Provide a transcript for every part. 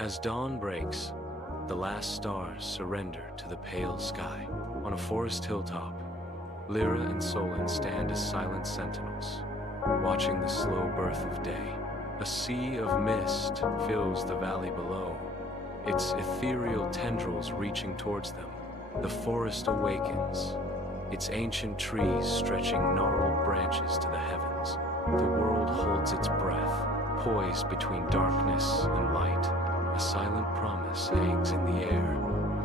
As dawn breaks, the last stars surrender to the pale sky. On a forest hilltop, Lyra and Solin stand as silent sentinels, watching the slow birth of day. A sea of mist fills the valley below, its ethereal tendrils reaching towards them. The forest awakens, its ancient trees stretching gnarled branches to the heavens. The world holds its breath, poised between darkness and light. A silent promise hangs in the air,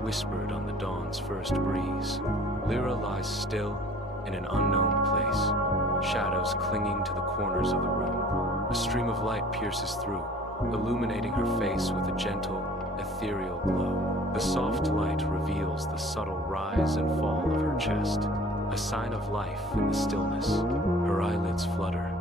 whispered on the dawn's first breeze. Lyra lies still in an unknown place, shadows clinging to the corners of the room. A stream of light pierces through, illuminating her face with a gentle, ethereal glow. The soft light reveals the subtle rise and fall of her chest, a sign of life in the stillness. Her eyelids flutter,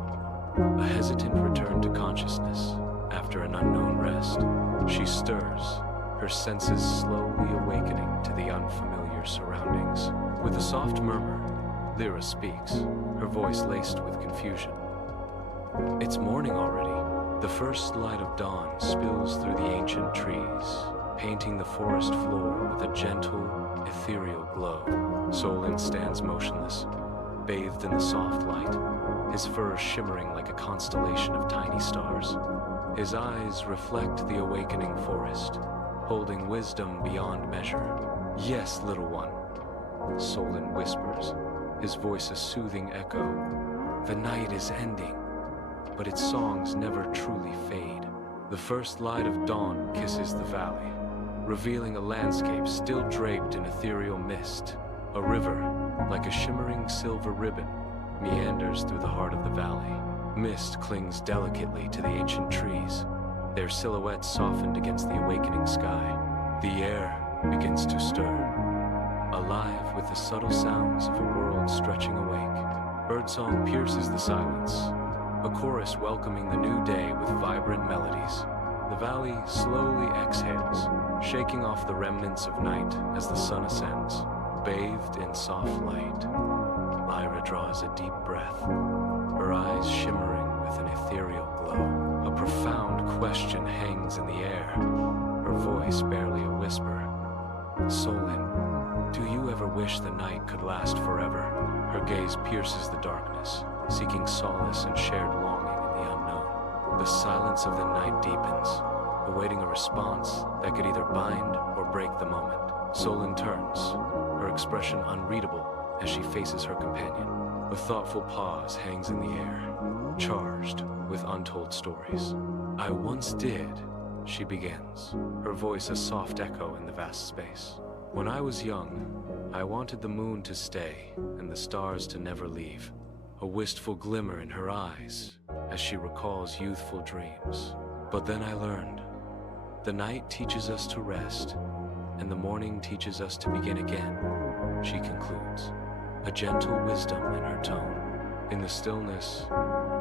a hesitant return to consciousness after an unknown rest. She stirs, her senses slowly awakening to the unfamiliar surroundings. With a soft murmur, Lyra speaks, her voice laced with confusion. It's morning already. The first light of dawn spills through the ancient trees, painting the forest floor with a gentle, ethereal glow. Solin stands motionless, bathed in the soft light, his fur shimmering like a constellation of tiny stars. His eyes reflect the awakening forest, holding wisdom beyond measure. Yes, little one, Solin whispers, his voice a soothing echo. The night is ending, but its songs never truly fade. The first light of dawn kisses the valley, revealing a landscape still draped in ethereal mist. A river, like a shimmering silver ribbon, meanders through the heart of the valley. Mist clings delicately to the ancient trees, their silhouettes softened against the awakening sky. The air begins to stir, alive with the subtle sounds of a world stretching awake. Birdsong pierces the silence, a chorus welcoming the new day with vibrant melodies. The valley slowly exhales, shaking off the remnants of night as the sun ascends. Bathed in soft light, Lyra draws a deep breath, her eyes shimmering with an ethereal glow. A profound question hangs in the air, her voice barely a whisper. Solin, do you ever wish the night could last forever? Her gaze pierces the darkness, seeking solace and shared longing in the unknown. The silence of the night deepens, awaiting a response that could either bind or break the moment. Solin turns, her expression unreadable as she faces her companion. A thoughtful pause hangs in the air, charged with untold stories. I once did, she begins, her voice a soft echo in the vast space. When I was young, I wanted the moon to stay and the stars to never leave. A wistful glimmer in her eyes as she recalls youthful dreams. But then I learned, the night teaches us to rest, and the morning teaches us to begin again, she concludes, a gentle wisdom in her tone. In the stillness,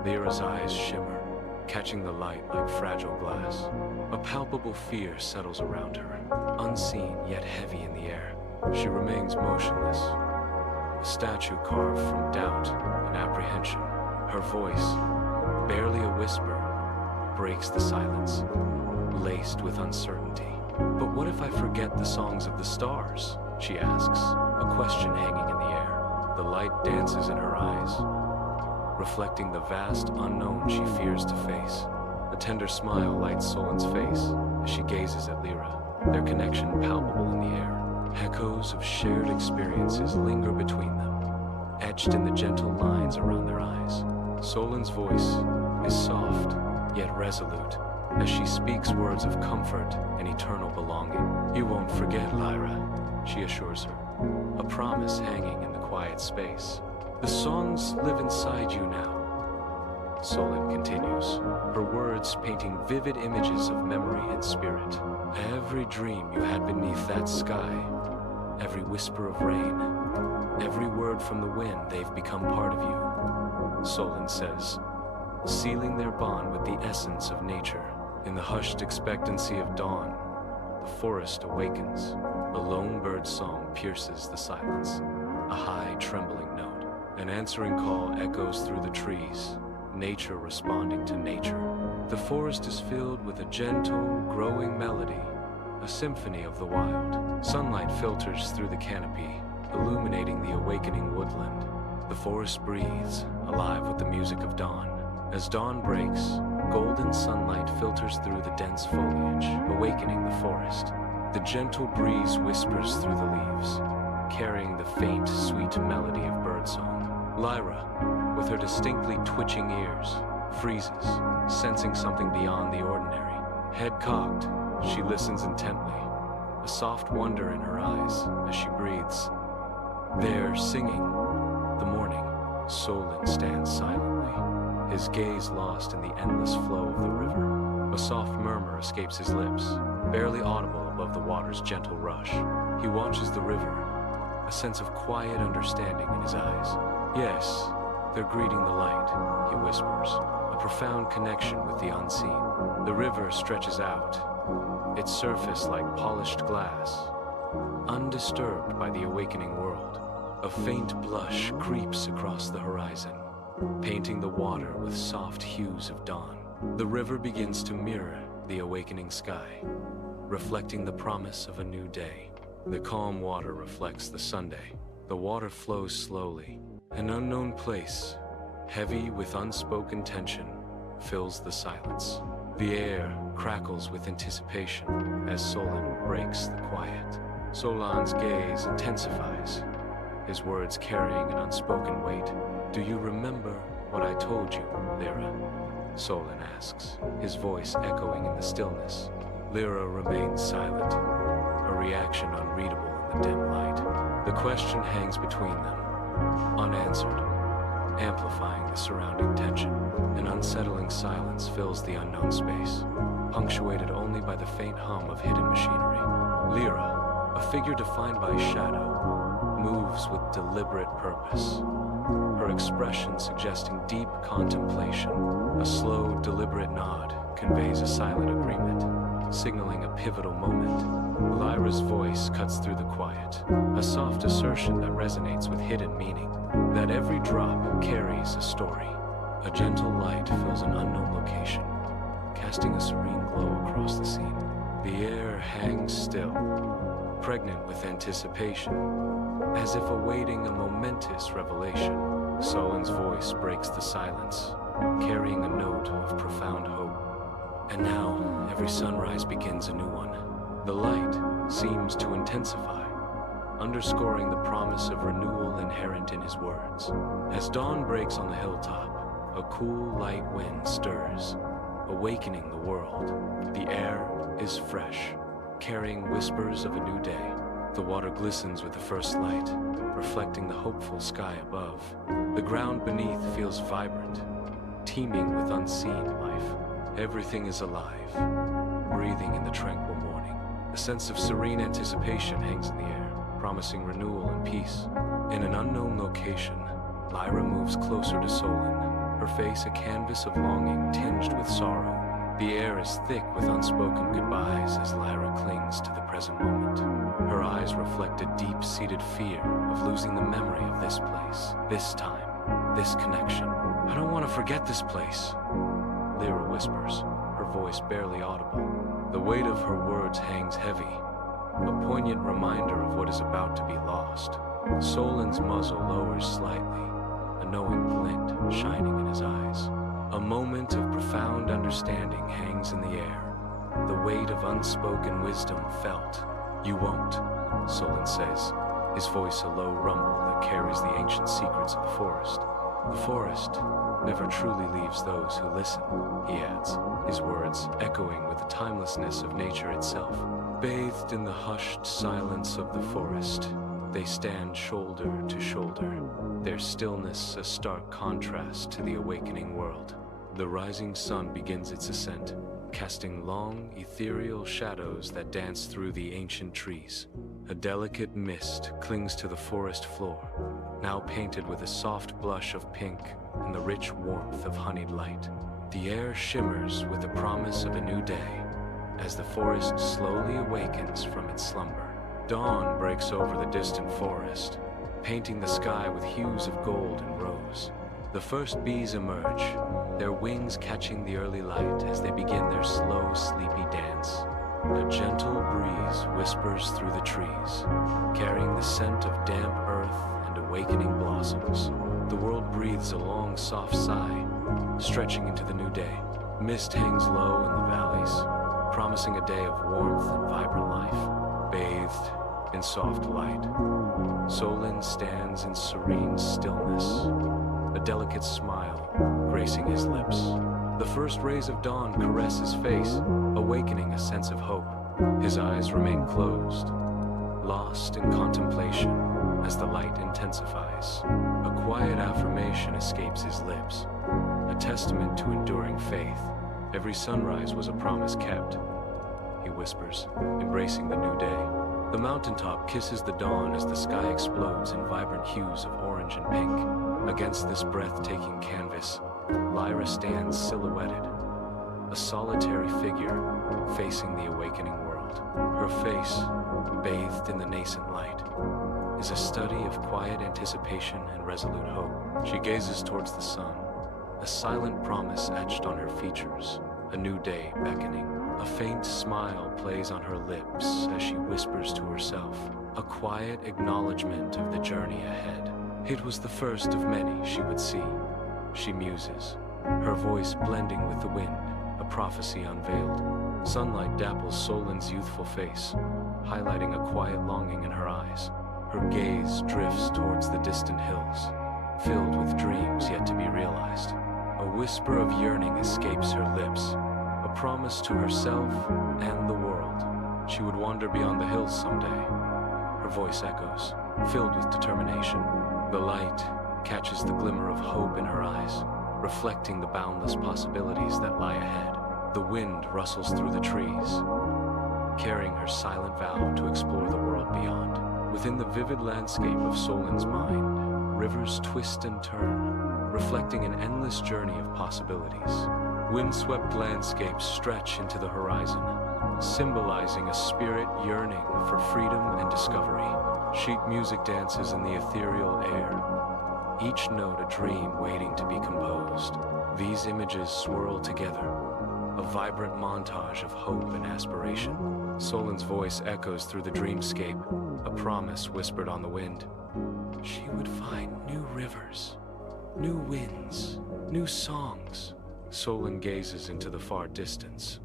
Lyra's eyes shimmer, catching the light like fragile glass. A palpable fear settles around her, unseen yet heavy in the air. She remains motionless, a statue carved from doubt and apprehension. Her voice, barely a whisper, breaks the silence, laced with uncertainty. But what if I forget the songs of the stars? She asks, a question hanging in the air. The light dances in her eyes, reflecting the vast unknown she fears to face. A tender smile lights Solin's face as she gazes at Lyra, their connection palpable in the air. Echoes of shared experiences linger between them, etched in the gentle lines around their eyes. Solin's voice is soft, yet resolute, as she speaks words of comfort and eternal belonging. You won't forget, Lyra, she assures her, a promise hanging in the quiet space. The songs live inside you now, Solin continues, her words painting vivid images of memory and spirit. Every dream you had beneath that sky, every whisper of rain, every word from the wind, they've become part of you, Solin says, sealing their bond with the essence of nature. In the hushed expectancy of dawn, the forest awakens. A lone bird's song pierces the silence, a high, trembling note. An answering call echoes through the trees, nature responding to nature. The forest is filled with a gentle, growing melody, a symphony of the wild. Sunlight filters through the canopy, illuminating the awakening woodland. The forest breathes, alive with the music of dawn. As dawn breaks, golden sunlight filters through the dense foliage, awakening the forest. The gentle breeze whispers through the leaves, carrying the faint, sweet melody of birdsong. Lyra, with her distinctly twitching ears, freezes, sensing something beyond the ordinary. Head cocked, she listens intently, a soft wonder in her eyes as she breathes. They're singing. The morning. Solin stands silently, his gaze lost in the endless flow of the river. A soft murmur escapes his lips, barely audible above the water's gentle rush. He watches the river, a sense of quiet understanding in his eyes. Yes, they're greeting the light, he whispers, a profound connection with the unseen. The river stretches out, its surface like polished glass, undisturbed by the awakening world. A faint blush creeps across the horizon, painting the water with soft hues of dawn. The river begins to mirror the awakening sky, reflecting the promise of a new day. The calm water reflects the Sunday. The water flows slowly. An unknown place, heavy with unspoken tension, fills the silence. The air crackles with anticipation as Solin breaks the quiet. Solin's gaze intensifies, his words carrying an unspoken weight. Do you remember what I told you, Lyra? Solin asks, his voice echoing in the stillness. Lyra remains silent, a reaction unreadable in the dim light. The question hangs between them, unanswered, amplifying the surrounding tension. An unsettling silence fills the unknown space, punctuated only by the faint hum of hidden machinery. Lyra, a figure defined by shadow, moves with deliberate purpose, her expression suggesting deep contemplation. A slow, deliberate nod conveys a silent agreement, signaling a pivotal moment. Lyra's voice cuts through the quiet, a soft assertion that resonates with hidden meaning, that every drop carries a story. A gentle light fills an unknown location, casting a serene glow across the scene. The air hangs still, pregnant with anticipation, as if awaiting a momentous revelation. Solin's voice breaks the silence, carrying a note of profound hope. And now, every sunrise begins a new one. The light seems to intensify, underscoring the promise of renewal inherent in his words. As dawn breaks on the hilltop, a cool, light wind stirs, awakening the world. The air is fresh, carrying whispers of a new day. The water glistens with the first light, reflecting the hopeful sky above. The ground beneath feels vibrant, teeming with unseen life. Everything is alive, breathing in the tranquil morning. A sense of serene anticipation hangs in the air, promising renewal and peace. In an unknown location, Lyra moves closer to Solin, her face a canvas of longing tinged with sorrow. The air is thick with unspoken goodbyes as Lyra clings to the present moment. Her eyes reflect a deep-seated fear of losing the memory of this place, this time, this connection. I don't want to forget this place, Lyra whispers, her voice barely audible. The weight of her words hangs heavy, a poignant reminder of what is about to be lost. Solin's muzzle lowers slightly, a knowing glint shining in his eyes. A moment of profound understanding hangs in the air, the weight of unspoken wisdom felt. You won't, Solin says, his voice a low rumble that carries the ancient secrets of the forest. The forest never truly leaves those who listen, he adds, his words echoing with the timelessness of nature itself. Bathed in the hushed silence of the forest, they stand shoulder to shoulder, their stillness a stark contrast to the awakening world. The rising sun begins its ascent, casting long, ethereal shadows that dance through the ancient trees. A delicate mist clings to the forest floor, now painted with a soft blush of pink and the rich warmth of honeyed light. The air shimmers with the promise of a new day, as the forest slowly awakens from its slumber. Dawn breaks over the distant forest, painting the sky with hues of gold and rose. The first bees emerge, their wings catching the early light as they begin their slow, sleepy dance. A gentle breeze whispers through the trees, carrying the scent of damp earth and awakening blossoms. The world breathes a long, soft sigh, stretching into the new day. Mist hangs low in the valleys, promising a day of warmth and vibrant life. Bathed in soft light, Solin stands in serene stillness, a delicate smile gracing his lips. The first rays of dawn caress his face, awakening a sense of hope. His eyes remain closed, lost in contemplation as the light intensifies. A quiet affirmation escapes his lips, a testament to enduring faith. Every sunrise was a promise kept, he whispers, embracing the new day. The mountaintop kisses the dawn as the sky explodes in vibrant hues of orange and pink. Against this breathtaking canvas, Lyra stands silhouetted, a solitary figure facing the awakening world. Her face, bathed in the nascent light, is a study of quiet anticipation and resolute hope. She gazes towards the sun, a silent promise etched on her features, a new day beckoning. A faint smile plays on her lips as she whispers to herself, a quiet acknowledgement of the journey ahead. It was the first of many she would see. She muses, her voice blending with the wind, a prophecy unveiled. Sunlight dapples Solin's youthful face, highlighting a quiet longing in her eyes. Her gaze drifts towards the distant hills, filled with dreams yet to be realized. A whisper of yearning escapes her lips, a promise to herself and the world. She would wander beyond the hills someday. Her voice echoes, filled with determination. The light catches the glimmer of hope in her eyes, reflecting the boundless possibilities that lie ahead. The wind rustles through the trees, carrying her silent vow to explore the world beyond. Within the vivid landscape of Solin's mind, rivers twist and turn, reflecting an endless journey of possibilities. Windswept landscapes stretch into the horizon, symbolizing a spirit yearning for freedom and discovery. Sheet music dances in the ethereal air, each note a dream waiting to be composed. These images swirl together, a vibrant montage of hope and aspiration. Solin's voice echoes through the dreamscape, a promise whispered on the wind. She would find new rivers, new winds, new songs. Solin gazes into the far distance,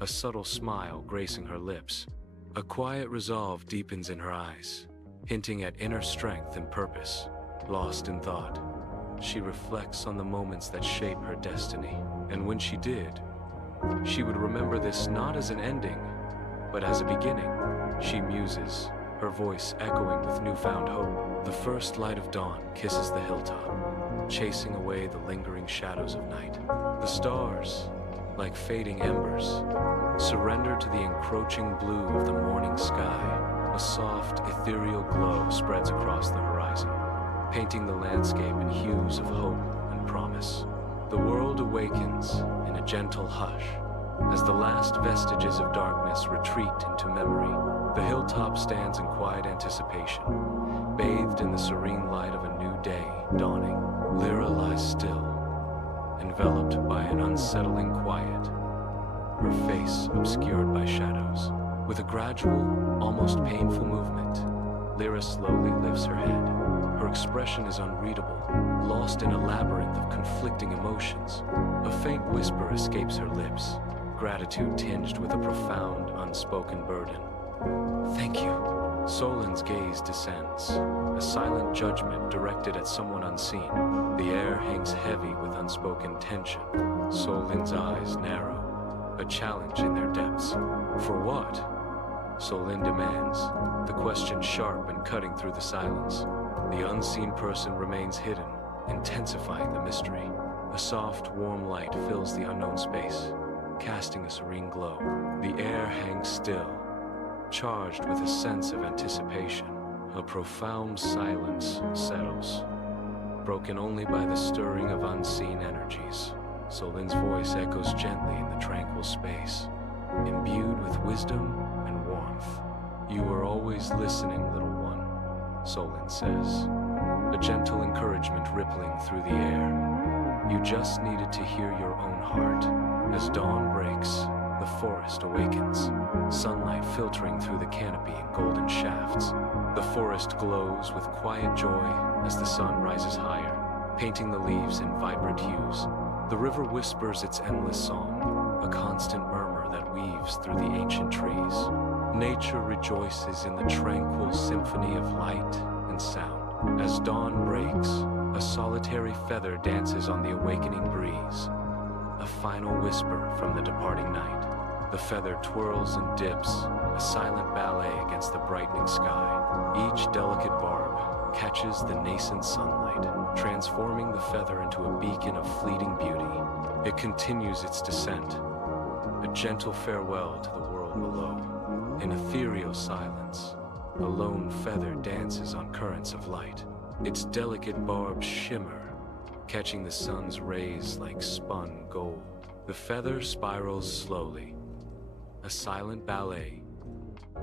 a subtle smile gracing her lips. A quiet resolve deepens in her eyes, hinting at inner strength and purpose. Lost in thought, she reflects on the moments that shape her destiny. And when she did, she would remember this not as an ending, but as a beginning. She muses, her voice echoing with newfound hope. The first light of dawn kisses the hilltop, chasing away the lingering shadows of night. The stars, like fading embers, surrender to the encroaching blue of the morning sky. A soft, ethereal glow spreads across the horizon, painting the landscape in hues of hope and promise. The world awakens in a gentle hush as the last vestiges of darkness retreat into memory. The hilltop stands in quiet anticipation, bathed in the serene light of a new day dawning. Lyra lies still, enveloped by an unsettling quiet, her face obscured by shadows. With a gradual, almost painful movement, Lyra slowly lifts her head. Her expression is unreadable, lost in a labyrinth of conflicting emotions. A faint whisper escapes her lips, gratitude tinged with a profound, unspoken burden. Thank you. Solin's gaze descends, a silent judgment directed at someone unseen. The air hangs heavy with unspoken tension. Solin's eyes narrow, a challenge in their depths. For what? Solin demands, the question sharp and cutting through the silence. The unseen person remains hidden, intensifying the mystery. A soft, warm light fills the unknown space, casting a serene glow. The air hangs still, charged with a sense of anticipation. A profound silence settles, broken only by the stirring of unseen energies. Solin's voice echoes gently in the tranquil space, imbued with wisdom and warmth. You are always listening, little one, Solin says, a gentle encouragement rippling through the air. You just needed to hear your own heart. As dawn breaks, the forest awakens, sunlight filtering through the canopy in golden shafts. The forest glows with quiet joy as the sun rises higher, painting the leaves in vibrant hues. The river whispers its endless song, a constant murmur that weaves through the ancient trees. Nature rejoices in the tranquil symphony of light and sound. As dawn breaks, a solitary feather dances on the awakening breeze, a final whisper from the departing night. The feather twirls and dips, a silent ballet against the brightening sky. Each delicate barb catches the nascent sunlight, transforming the feather into a beacon of fleeting beauty. It continues its descent, a gentle farewell to the world below. In ethereal silence, a lone feather dances on currents of light. Its delicate barbs shimmer, catching the sun's rays like spun gold. The feather spirals slowly, a silent ballet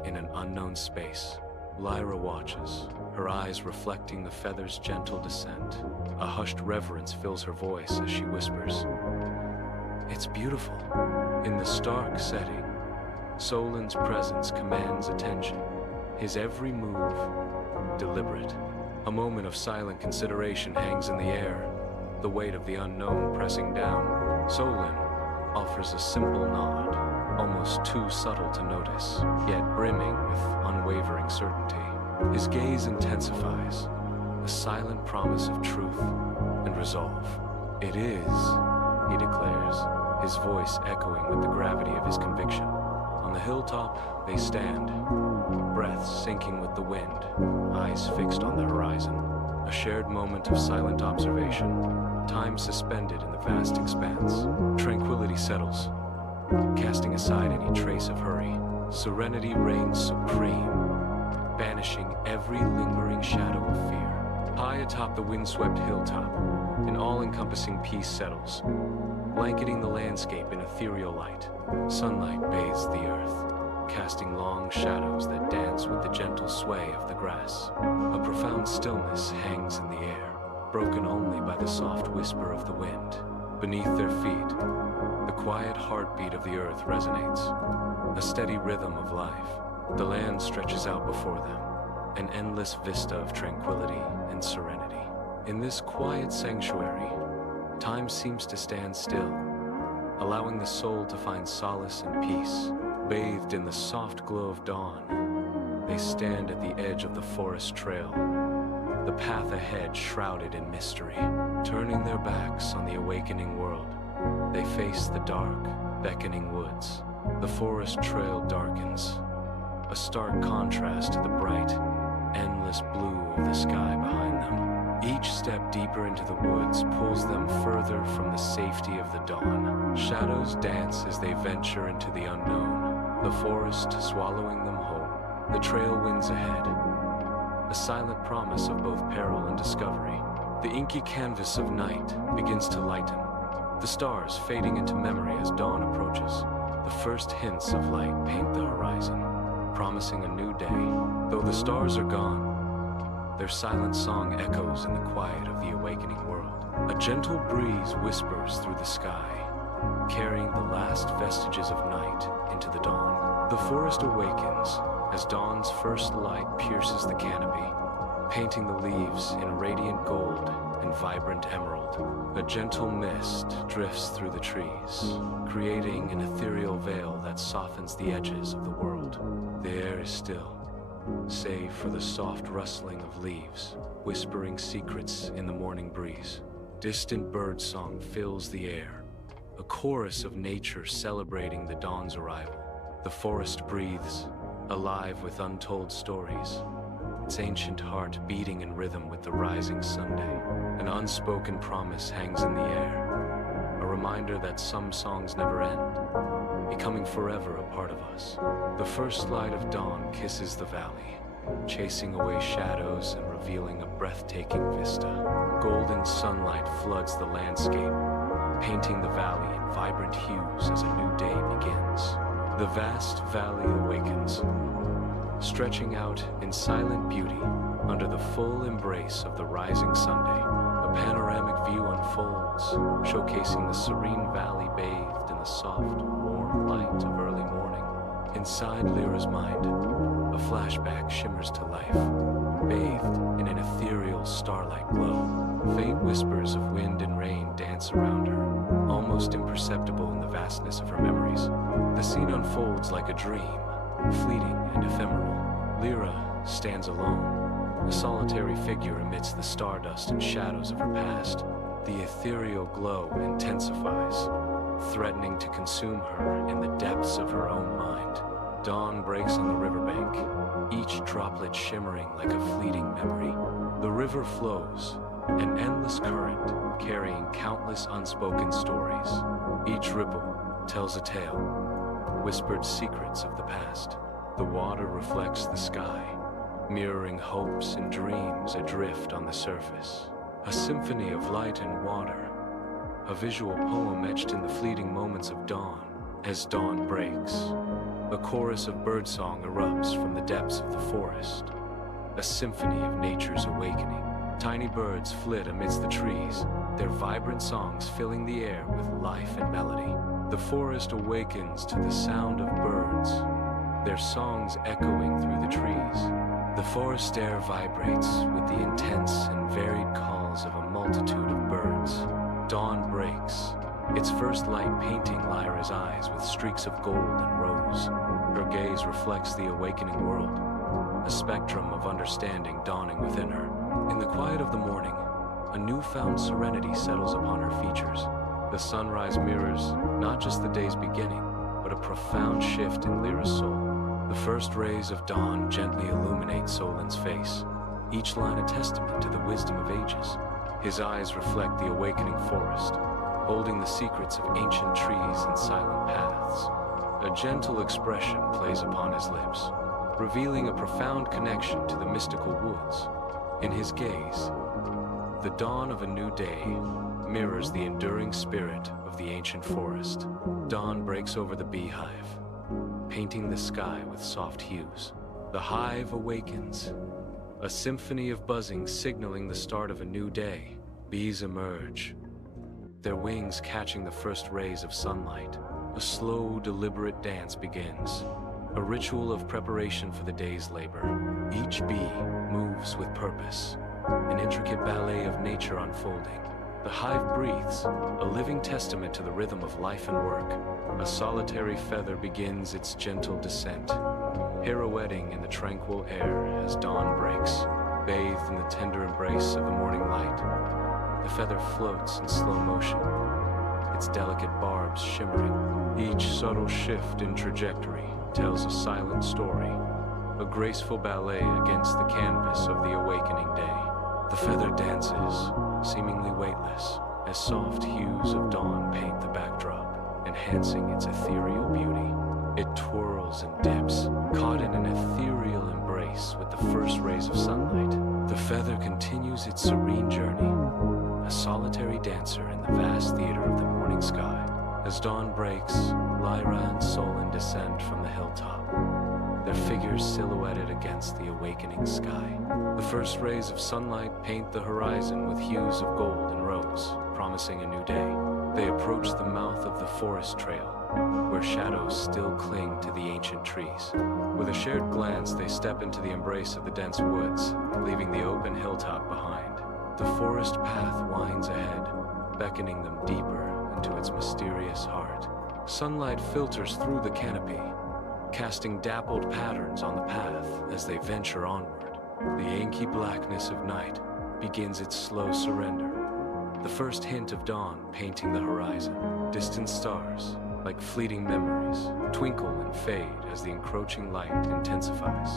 in an unknown space. Lyra watches, her eyes reflecting the feather's gentle descent. A hushed reverence fills her voice as she whispers, "It's beautiful." In the stark setting, Solin's presence commands attention, his every move deliberate. A moment of silent consideration hangs in the air, the weight of the unknown pressing down. Solin offers a simple nod, almost too subtle to notice, yet brimming with unwavering certainty. His gaze intensifies, a silent promise of truth and resolve. "It is," he declares, his voice echoing with the gravity of his conviction. On the hilltop, they stand, breaths sinking with the wind, eyes fixed on the horizon. A shared moment of silent observation, time suspended in the vast expanse. Tranquility settles, casting aside any trace of hurry. Serenity reigns supreme, banishing every lingering shadow of fear. High atop the windswept hilltop, an all-encompassing peace settles, blanketing the landscape in ethereal light. Sunlight bathes the earth, casting long shadows that dance with the gentle sway of the grass. A profound stillness hangs in the air, broken only by the soft whisper of the wind. Beneath their feet, the quiet heartbeat of the earth resonates, a steady rhythm of life. The land stretches out before them, an endless vista of tranquility and serenity. In this quiet sanctuary, time seems to stand still, allowing the soul to find solace and peace. Bathed in the soft glow of dawn, they stand at the edge of the forest trail, the path ahead shrouded in mystery. Turning their backs on the awakening world, they face the dark, beckoning woods. The forest trail darkens, a stark contrast to the bright, endless blue of the sky behind them. Each step deeper into the woods pulls them further from the safety of the dawn. Shadows dance as they venture into the unknown, the forest swallowing them whole. The trail winds ahead, a silent promise of both peril and discovery. The inky canvas of night begins to lighten, the stars fading into memory as dawn approaches. The first hints of light paint the horizon, promising a new day. Though the stars are gone, their silent song echoes in the quiet of the awakening world. A gentle breeze whispers through the sky, carrying the last vestiges of night into the dawn. The forest awakens as dawn's first light pierces the canopy, painting the leaves in radiant gold and vibrant emerald. A gentle mist drifts through the trees, creating an ethereal veil that softens the edges of the world. The air is still, save for the soft rustling of leaves, whispering secrets in the morning breeze. Distant birdsong fills the air, a chorus of nature celebrating the dawn's arrival. The forest breathes, alive with untold stories, its ancient heart beating in rhythm with the rising Sunday. An unspoken promise hangs in the air, a reminder that some songs never end, becoming forever a part of us. The first light of dawn kisses the valley, chasing away shadows and revealing a breathtaking vista. Golden sunlight floods the landscape, painting the valley in vibrant hues as a new day begins. The vast valley awakens, stretching out in silent beauty under the full embrace of the rising Sunday. A panoramic view unfolds, showcasing the serene valley bathed in the soft, warm light of early morning. Inside Lyra's mind, a flashback shimmers to life, bathed in an ethereal starlight glow. Faint whispers of wind and rain dance around her, almost imperceptible in the vastness of her memories. The scene unfolds like a dream, fleeting and ephemeral. Lyra stands alone, a solitary figure amidst the stardust and shadows of her past. The ethereal glow intensifies, threatening to consume her in the depths of her own mind. Dawn breaks on the riverbank, each droplet shimmering like a fleeting memory. The river flows, an endless current carrying countless unspoken stories. Each ripple tells a tale, whispered secrets of the past. The water reflects the sky, mirroring hopes and dreams adrift on the surface. A symphony of light and water, a visual poem etched in the fleeting moments of dawn. As dawn breaks, a chorus of birdsong erupts from the depths of the forest, a symphony of nature's awakening. Tiny birds flit amidst the trees, their vibrant songs filling the air with life and melody. The forest awakens to the sound of birds, their songs echoing through the trees. The forest air vibrates with the intense and varied calls of a multitude of birds. Dawn breaks, its first light painting Lyra's eyes with streaks of gold and rose. Her gaze reflects the awakening world, a spectrum of understanding dawning within her. In the quiet of the morning, a newfound serenity settles upon her features. The sunrise mirrors not just the day's beginning, but a profound shift in Lyra's soul. The first rays of dawn gently illuminate Solin's face, each line a testament to the wisdom of ages. His eyes reflect the awakening forest, holding the secrets of ancient trees and silent paths. A gentle expression plays upon his lips, revealing a profound connection to the mystical woods. In his gaze, the dawn of a new day mirrors the enduring spirit of the ancient forest. Dawn breaks over the beehive, painting the sky with soft hues. The hive awakens, a symphony of buzzing signaling the start of a new day. Bees emerge, their wings catching the first rays of sunlight. A slow, deliberate dance begins, a ritual of preparation for the day's labor. Each bee moves with purpose, an intricate ballet of nature unfolding. The hive breathes, a living testament to the rhythm of life and work. A solitary feather begins its gentle descent, pirouetting in the tranquil air as dawn breaks. Bathed in the tender embrace of the morning light, the feather floats in slow motion, its delicate barbs shimmering. Each subtle shift in trajectory tells a silent story, a graceful ballet against the canvas of the awakening day. The feather dances, seemingly weightless, as soft hues of dawn paint the backdrop, enhancing its ethereal beauty. It twirls and dips, caught in an ethereal embrace with the first rays of sunlight. The feather continues its serene journey, a solitary dancer in the vast theater of the morning sky. As dawn breaks, Lyra and Solin descend from the hilltop, their figures silhouetted against the awakening sky. The first rays of sunlight paint the horizon with hues of gold and rose, promising a new day. They approach the mouth of the forest trail, where shadows still cling to the ancient trees. With a shared glance, they step into the embrace of the dense woods, leaving the open hilltop behind. The forest path winds ahead, beckoning them deeper into its mysterious heart. Sunlight filters through the canopy, casting dappled patterns on the path as they venture onward. The inky blackness of night begins its slow surrender, the first hint of dawn painting the horizon. Distant stars, like fleeting memories, twinkle and fade as the encroaching light intensifies.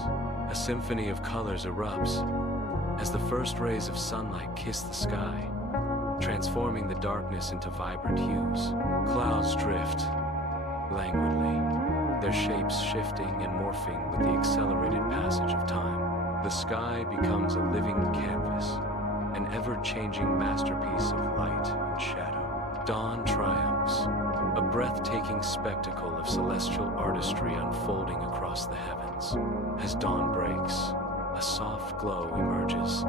A symphony of colors erupts as the first rays of sunlight kiss the sky, transforming the darkness into vibrant hues. Clouds drift languidly, their shapes shifting and morphing with the accelerated passage of time. The sky becomes a living canvas, an ever-changing masterpiece of light and shadow. Dawn triumphs, a breathtaking spectacle of celestial artistry unfolding across the heavens. As dawn breaks, a soft glow emerges,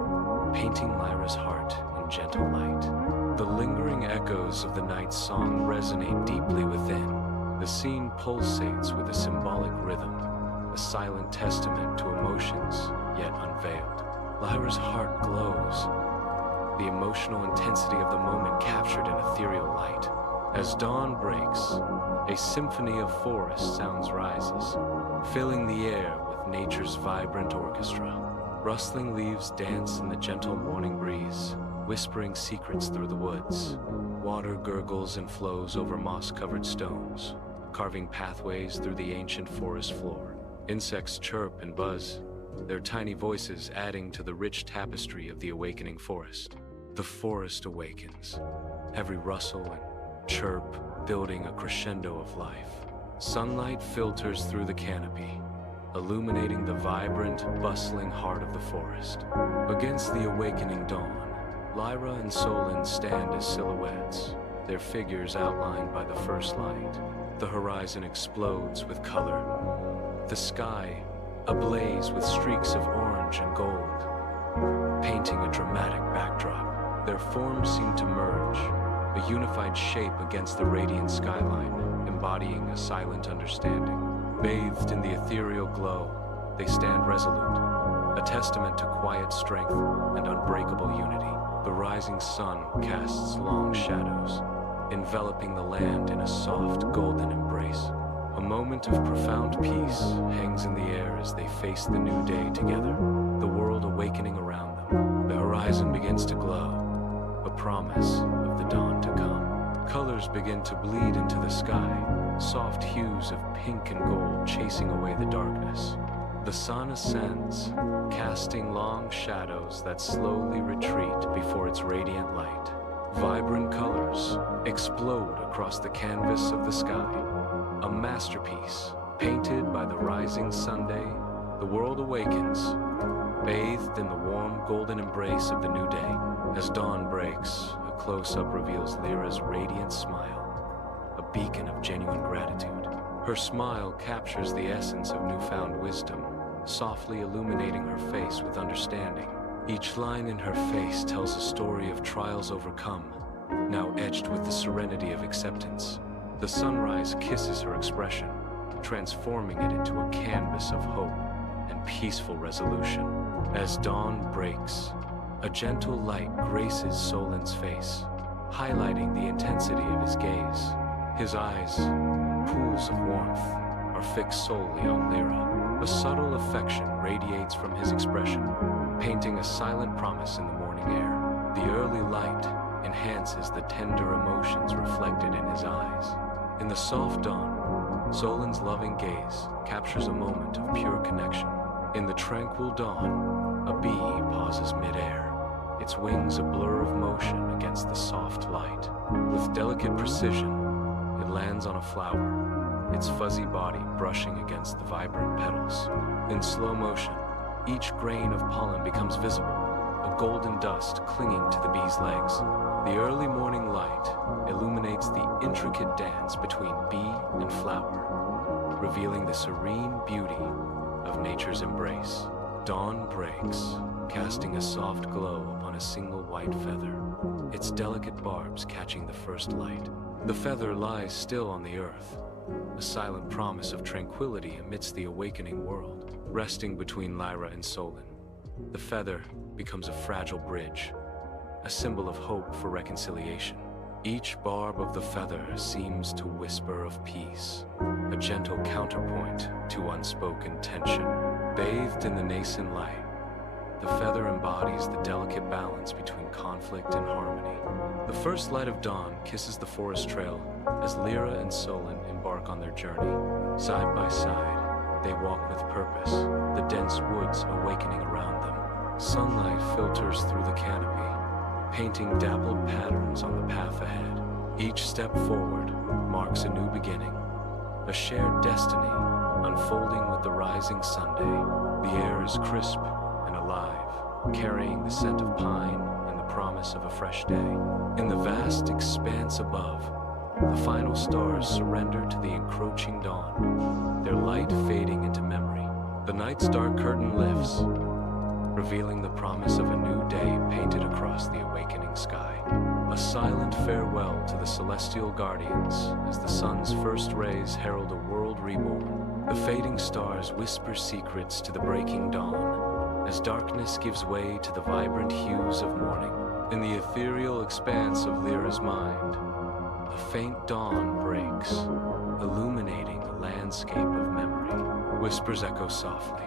painting Lyra's heart in and gentle light. The lingering echoes of the night's song resonate deeply within. The scene pulsates with a symbolic rhythm, a silent testament to emotions yet unveiled. Lyra's heart glows, the emotional intensity of the moment captured in ethereal light. As dawn breaks, a symphony of forest sounds rises, filling the air with nature's vibrant orchestra. Rustling leaves dance in the gentle morning breeze, whispering secrets through the woods. Water gurgles and flows over moss-covered stones, carving pathways through the ancient forest floor. Insects chirp and buzz, their tiny voices adding to the rich tapestry of the awakening forest. The forest awakens, every rustle and chirp building a crescendo of life. Sunlight filters through the canopy, illuminating the vibrant, bustling heart of the forest. Against the awakening dawn, Lyra and Solin stand as silhouettes, their figures outlined by the first light. The horizon explodes with color, the sky ablaze with streaks of orange and gold, painting a dramatic backdrop. Their forms seem to merge, a unified shape against the radiant skyline, embodying a silent understanding. Bathed in the ethereal glow, they stand resolute, a testament to quiet strength and unbreakable unity. The rising sun casts long shadows, enveloping the land in a soft, golden embrace. A moment of profound peace hangs in the air as they face the new day together, the world awakening around them. The horizon begins to glow, a promise of the dawn to come. Colors begin to bleed into the sky, soft hues of pink and gold chasing away the darkness. The sun ascends, casting long shadows that slowly retreat before its radiant light. Vibrant colors explode across the canvas of the sky, a masterpiece painted by the rising Sunday. The world awakens, bathed in the warm golden embrace of the new day. As dawn breaks, a close-up reveals Lyra's radiant smile, a beacon of genuine gratitude. Her smile captures the essence of newfound wisdom, softly illuminating her face with understanding. Each line in her face tells a story of trials overcome, now etched with the serenity of acceptance. The sunrise kisses her expression, transforming it into a canvas of hope and peaceful resolution. As dawn breaks, a gentle light graces Solin's face, highlighting the intensity of his gaze. His eyes, pools of warmth, are fixed solely on Lyra. A subtle affection radiates from his expression, painting a silent promise in the morning air. The early light enhances the tender emotions reflected in his eyes. In the soft dawn, Solin's loving gaze captures a moment of pure connection. In the tranquil dawn, a bee pauses mid-air, its wings a blur of motion against the soft light. With delicate precision, it lands on a flower, its fuzzy body brushing against the vibrant petals. In slow motion, each grain of pollen becomes visible, a golden dust clinging to the bee's legs. The early morning light illuminates the intricate dance between bee and flower, revealing the serene beauty of nature's embrace. Dawn breaks, casting a soft glow upon a single white feather, its delicate barbs catching the first light. The feather lies still on the earth, a silent promise of tranquility amidst the awakening world. Resting between Lyra and Solin, the feather becomes a fragile bridge, a symbol of hope for reconciliation. Each barb of the feather seems to whisper of peace, a gentle counterpoint to unspoken tension. Bathed in the nascent light, the feather embodies the delicate balance between conflict and harmony. The first light of dawn kisses the forest trail as Lyra and Solin embark on their journey. Side by side, they walk with purpose, the dense woods awakening around them. Sunlight filters through the canopy, painting dappled patterns on the path ahead. Each step forward marks a new beginning, a shared destiny unfolding with the rising Sunday. The air is crisp and alive, carrying the scent of pine and the promise of a fresh day. In the vast expanse above, the final stars surrender to the encroaching dawn, their light fading into memory. The night's dark curtain lifts, revealing the promise of a new day painted across the awakening sky. A silent farewell to the celestial guardians as the sun's first rays herald a world reborn. The fading stars whisper secrets to the breaking dawn as darkness gives way to the vibrant hues of morning. In the ethereal expanse of Lyra's mind, a faint dawn breaks, illuminating a landscape of memory. Whispers echo softly,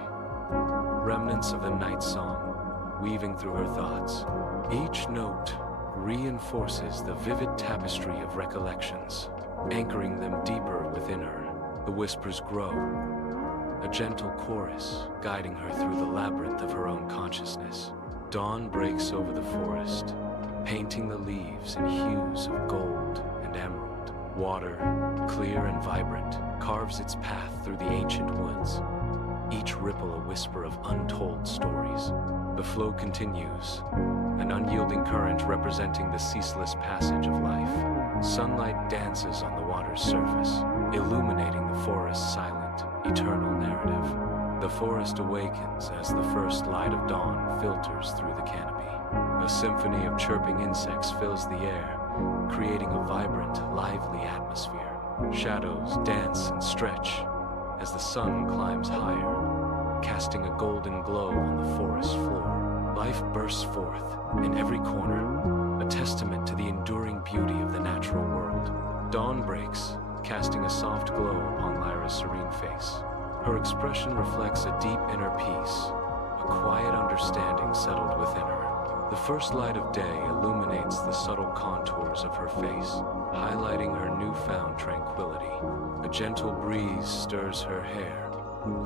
remnants of the night song weaving through her thoughts. Each note reinforces the vivid tapestry of recollections, anchoring them deeper within her. The whispers grow, a gentle chorus guiding her through the labyrinth of her own consciousness. Dawn breaks over the forest, painting the leaves in hues of gold and emerald. Water, clear and vibrant, carves its path through the ancient woods, each ripple a whisper of untold stories. The flow continues, an unyielding current representing the ceaseless passage of life. Sunlight dances on the water's surface, illuminating the forest's silent, eternal narrative. The forest awakens as the first light of dawn filters through the canopy. A symphony of chirping insects fills the air, creating a vibrant, lively atmosphere. Shadows dance and stretch as the sun climbs higher, casting a golden glow on the forest floor. Life bursts forth in every corner, a testament to the enduring beauty of the natural world. Dawn breaks, casting a soft glow upon Lyra's serene face. Her expression reflects a deep inner peace, a quiet understanding settled within her. The first light of day illuminates the subtle contours of her face, highlighting her newfound tranquility. A gentle breeze stirs her hair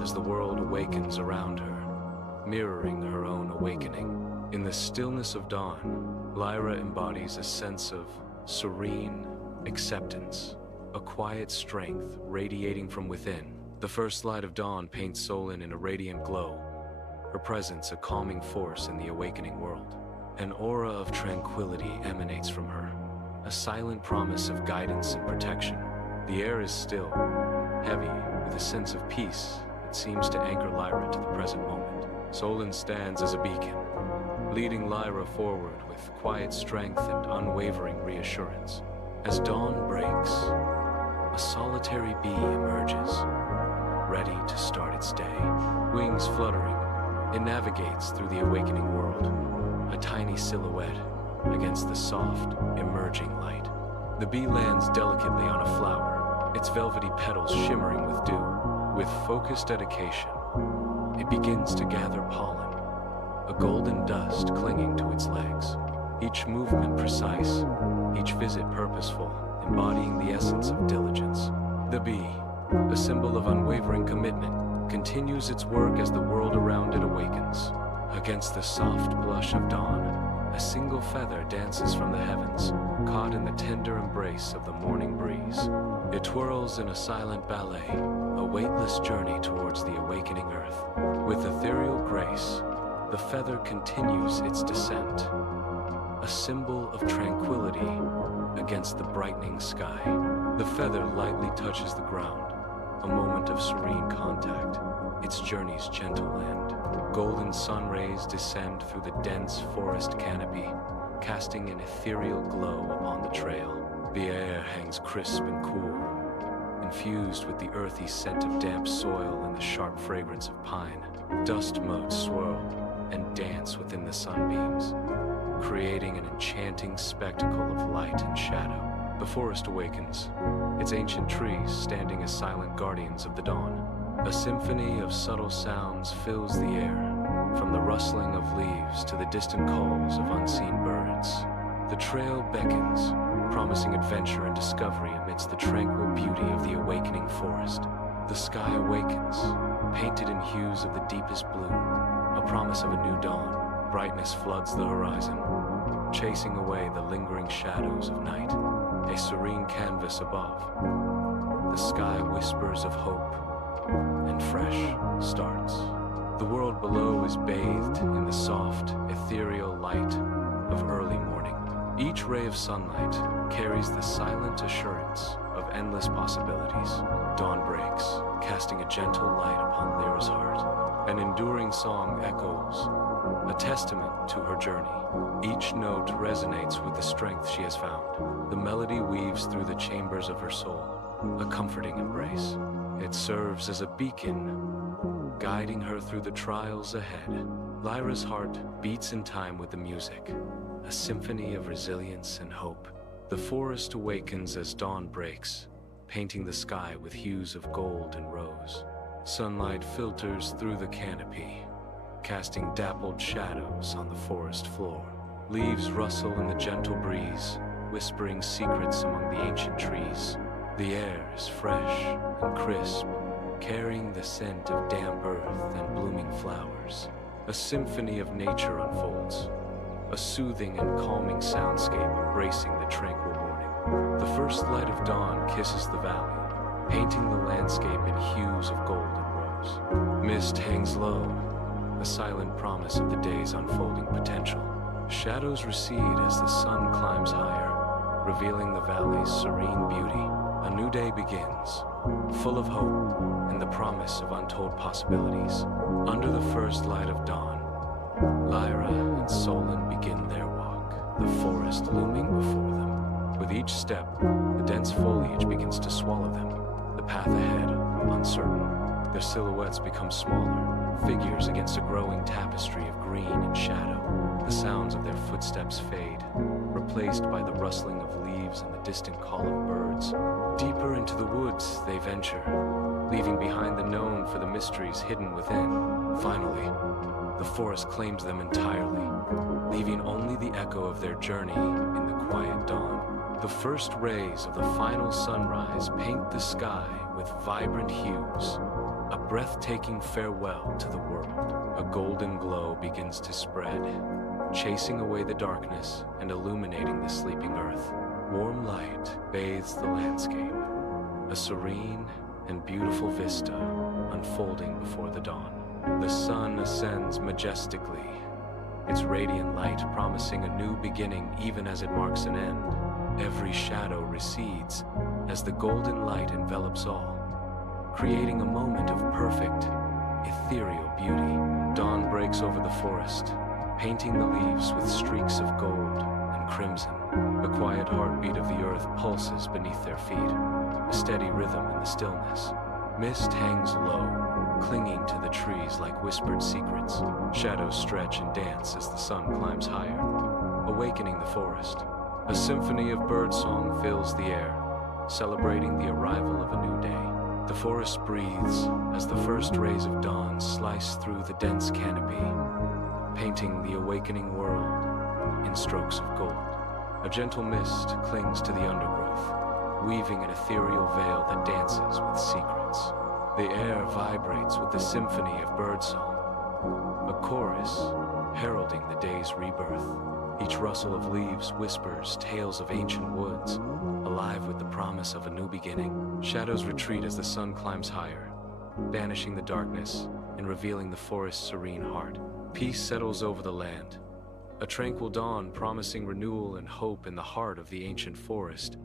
as the world awakens around her, mirroring her own awakening. In the stillness of dawn, Lyra embodies a sense of serene acceptance, a quiet strength radiating from within. The first light of dawn paints Solin in a radiant glow, her presence a calming force in the awakening world. An aura of tranquility emanates from her, a silent promise of guidance and protection. The air is still, heavy, with a sense of peace that seems to anchor Lyra to the present moment. Solin stands as a beacon, leading Lyra forward with quiet strength and unwavering reassurance. As dawn breaks, a solitary bee emerges, ready to start its day. Wings fluttering, it navigates through the awakening world, a tiny silhouette against the soft, emerging light. The bee lands delicately on a flower, its velvety petals shimmering with dew. With focused dedication, it begins to gather pollen, a golden dust clinging to its legs. Each movement precise, each visit purposeful, embodying the essence of diligence. The bee, a symbol of unwavering commitment, continues its work as the world around it awakens. Against the soft blush of dawn, a single feather dances from the heavens, caught in the tender embrace of the morning breeze. It twirls in a silent ballet, a weightless journey towards the awakening earth. With ethereal grace, the feather continues its descent, a symbol of tranquility against the brightening sky. The feather lightly touches the ground, a moment of serene contact, its journey's gentle end. Golden sun rays descend through the dense forest canopy, casting an ethereal glow upon the trail. The air hangs crisp and cool, infused with the earthy scent of damp soil and the sharp fragrance of pine. Dust motes swirl and dance within the sunbeams, creating an enchanting spectacle of light and shadow. The forest awakens, its ancient trees standing as silent guardians of the dawn. A symphony of subtle sounds fills the air, from the rustling of leaves to the distant calls of unseen birds. The trail beckons, promising adventure and discovery amidst the tranquil beauty of the awakening forest. The sky awakens, painted in hues of the deepest blue, a promise of a new dawn. Brightness floods the horizon, chasing away the lingering shadows of night. A serene canvas above, the sky whispers of hope and fresh starts. The world below is bathed in the soft, ethereal light of early morning. Each ray of sunlight carries the silent assurance of endless possibilities. Dawn breaks, casting a gentle light upon Lyra's heart. An enduring song echoes, a testament to her journey. Each note resonates with the strength she has found. The melody weaves through the chambers of her soul, a comforting embrace. It serves as a beacon, guiding her through the trials ahead. Lyra's heart beats in time with the music, a symphony of resilience and hope. The forest awakens as dawn breaks, painting the sky with hues of gold and rose. Sunlight filters through the canopy, casting dappled shadows on the forest floor. Leaves rustle in the gentle breeze, whispering secrets among the ancient trees. The air is fresh and crisp, carrying the scent of damp earth and blooming flowers. A symphony of nature unfolds, a soothing and calming soundscape embracing the tranquil morning. The first light of dawn kisses the valley, painting the landscape in hues of gold and rose. Mist hangs low, a silent promise of the day's unfolding potential. Shadows recede as the sun climbs higher, revealing the valley's serene beauty. A new day begins, full of hope and the promise of untold possibilities. Under the first light of dawn, Lyra and Solin begin their walk, the forest looming before them. With each step, the dense foliage begins to swallow them, the path ahead uncertain. Their silhouettes become smaller, figures against a growing tapestry of green and shadow. The sounds of their footsteps fade, replaced by the rustling of leaves and the distant call of birds. Deeper into the woods they venture, leaving behind the known for the mysteries hidden within. Finally, the forest claims them entirely, leaving only the echo of their journey in the quiet dawn. The first rays of the final sunrise paint the sky with vibrant hues, a breathtaking farewell to the world. A golden glow begins to spread, chasing away the darkness and illuminating the sleeping earth. Warm light bathes the landscape, a serene and beautiful vista unfolding before the dawn. The sun ascends majestically, its radiant light promising a new beginning even as it marks an end. Every shadow recedes as the golden light envelops all, creating a moment of perfect, ethereal beauty. Dawn breaks over the forest, painting the leaves with streaks of gold and crimson. The quiet heartbeat of the earth pulses beneath their feet, a steady rhythm in the stillness. Mist hangs low, clinging to the trees like whispered secrets. Shadows stretch and dance as the sun climbs higher, awakening the forest. A symphony of birdsong fills the air, celebrating the arrival of a new day. The forest breathes as the first rays of dawn slice through the dense canopy, painting the awakening world in strokes of gold. A gentle mist clings to the undergrowth, weaving an ethereal veil that dances with secrets. The air vibrates with the symphony of birdsong, a chorus heralding the day's rebirth. Each rustle of leaves whispers tales of ancient woods, alive with the promise of a new beginning. Shadows retreat as the sun climbs higher, banishing the darkness and revealing the forest's serene heart. Peace settles over the land, a tranquil dawn promising renewal and hope in the heart of the ancient forest.